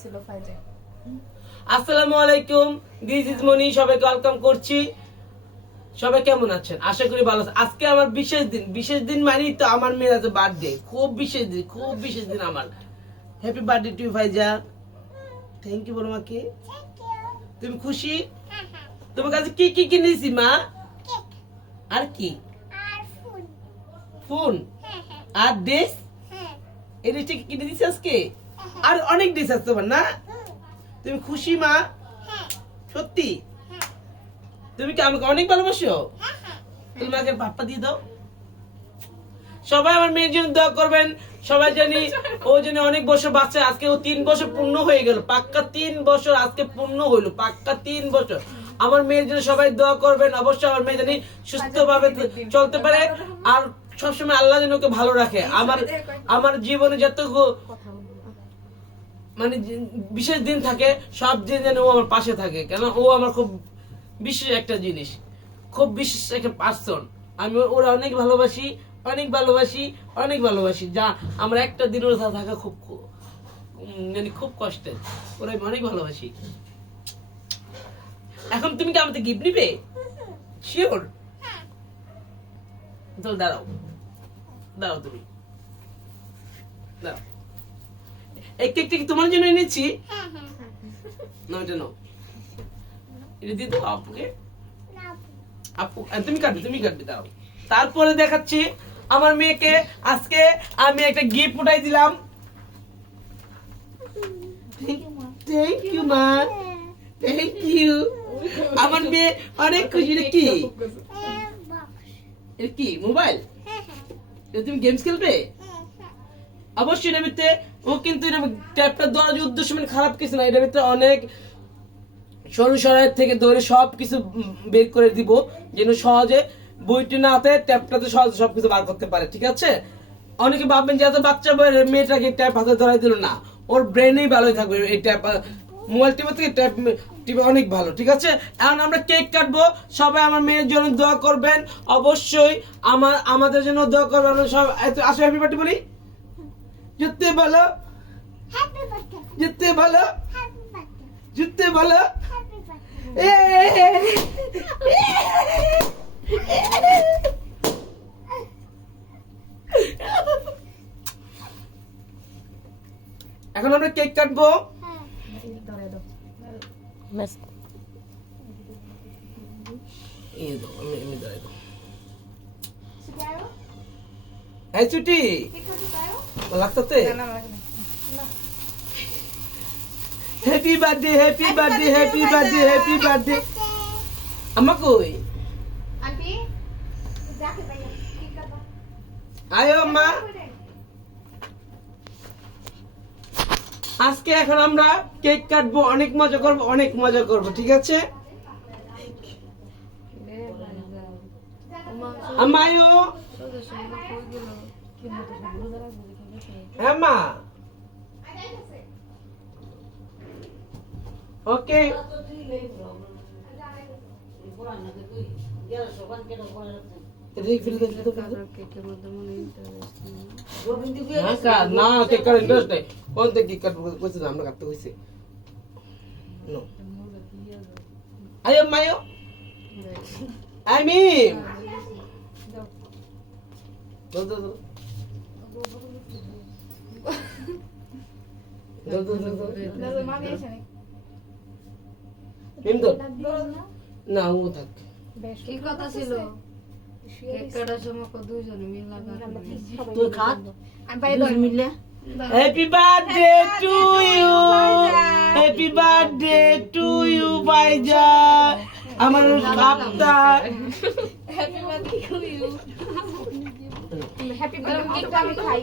দিছিল ফাইজে আসসালামু আলাইকুম দিস ইজ মনি সবাইকে ওয়েলকাম করছি। সবাই কেমন আছেন? আশা করি ভালো আছেন। আজকে আমার বিশেষ দিন। বিশেষ দিন মানেই তো আমার মেয়ের আছে বার্থডে খুব বিশেষ দিন খুব বিশেষ দিন আমার। হ্যাপি বার্থডে টু ভাইজা থ্যাংক ইউ বলো মাকে তুমি খুশি? তোমার কাছে কি কি কিনেছি মা? আর কি? ফোন আর ড্রেস এই ড্রেসটা কি কিনে দিছি আজকে? আর অনেক ড্রেস আছে তোমার, না? তুমি খুশি মা? সত্যি? তুমি কি আমাকে অনেক ভালোবাসো? তুমি আমাকে পাপ্পা দিয়ে দাও। সবাই আমার মেয়ের জন্য দোয়া করবেন। সবাই জানি ও জানি অনেক বছর বাচ্চা আজকে ও তিন বছর পূর্ণ হয়ে গেল। পাক্কা তিন বছর আজকে পূর্ণ হইল। পাক্কা তিন বছর। আমার মেয়ের জন্য সবাই দোয়া করবেন। অবশ্যই আমার মেয়ে জানি সুস্থভাবে চলতে পারে। আর সবসময় আল্লাহ যেন ওকে ভালো রাখে। আমার আমার জীবনে যতটুকু মানে বিশেষ দিন থাকে, সব দিন যেন ও আমার পাশে থাকে। কেন? ও আমার খুব বিশেষ একটা জিনিস। খুব বিশেষ একটা পার্সন আমি ওরা অনেক ভালোবাসি অনেক ভালোবাসি অনেক ভালোবাসি। যা, আমরা একটা দিন ওর থাকা খুব মানে খুব কষ্টের। ওরা আমি অনেক ভালোবাসি। এখন তুমি কি আমাদের গিফট নিবে? শিওর তো দাঁড়াও। দাঁড়াও তুমি। দাঁড়াও। এই কেকটা কি তোমার জন্য এনেছি? না ওটা নাও। এটা দিয়ে দাও আপুকে। আপু। তুমি কাটবে তুমি কাটবে দাও। তারপরে দেখাচ্ছি আমার মেয়েকে আজকে আমি একটা গিফট উঠাই দিলাম। থ্যাংক ইউ মা থ্যাংক ইউ আমার মেয়ে অনেক খুশি। রে কি? কি মোবাইল এটা তুমি গেমস খেলবে? অবশ্যই এটার ভিতরে ও কিন্তু ট্যাপটা দেওয়ার যে উদ্দেশ্য মানে খারাপ কিছু না। এটার ভিতরে অনেক সরু সরাইয়ের থেকে ধরে সব কিছু বের করে দিব, যেন সহজে বইটি না হাতে ট্যাপটাতে সহজে সব কিছু বার করতে পারে, ঠিক আছে? অনেকে ভাববেন যে এত বাচ্চা বয়ের মেয়েটাকে ট্যাপ হাতে ধরাই দিল না। ওর ব্রেনেই ভালোই থাকবে এই ট্যাপ মোবাইল টিপা থেকে ট্যাপ টিপে অনেক ভালো, ঠিক আছে? এখন আমরা কেক কাটবো, সবাই আমার মেয়ের জন্য দোয়া করবেন। অবশ্যই আমার, আমাদের জন্য দোয়া করবেন। সব আসো হ্যাপি বার্থডে বলি। জিততে ভালো জিততে ভালো জিততে ভালো এখন আমরা কেক কাটবো। ধরে দাও এই দাও, আমি এমনি দাঁড়াই দাও। এই ছুটি লাগতাতে না না না। Happy birthday happy birthday happy birthday happy birthday আমা কই আন্টি আয়ো আম্মা আজকে এখন আমরা কেক কাটবো অনেক মজা করব অনেক মজা করব ঠিক আছে? আয়ো। হ্যাঁ মা ওকে আমরা কাটতে নো আয়ো মায়ো আই মিম নি না ও থাক। কি কথা ছিল? কেক কাটার সময় কত দুইজনে তুই খাট আমি ভাই ধরে মিলে? Happy birthday to you happy birthday to you ভাইজা আমার happy birthday to you happy birthday আমি খাই।